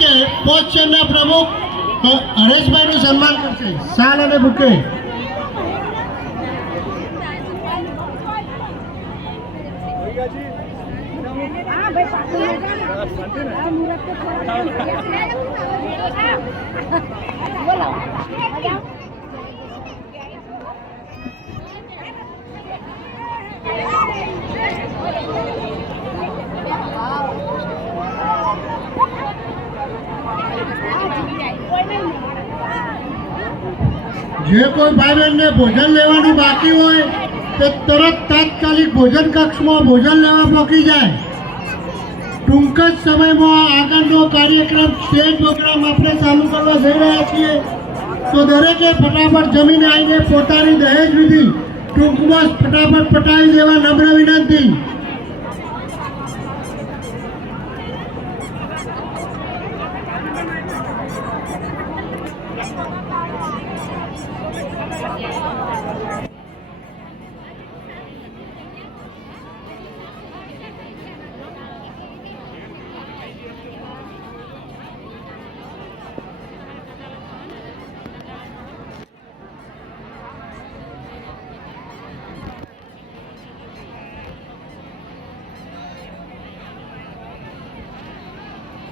કે પોસ્ટના પ્રમુખ હરેશભાઈનું સન્માન કરશે શાલ અને બુકે. જે કોઈ ભાઈ બહેનને ભોજન લેવાનું બાકી હોય તે તરત તાત્કાલિક ભોજન કક્ષમાં ભોજન લેવા પહોંચી જાય. ટૂંક જ સમયમાં આગળનો કાર્યક્રમ સ્ટેજ પ્રોગ્રામ આપણે ચાલુ કરવા જઈ રહ્યા છીએ, તો દરેકે ફટાફટ જમીને આવીને પોતાની દહેજ વિધિ ટૂંકમાં ફટાફટ પટાવી દેવા નમ્ર વિનંતી.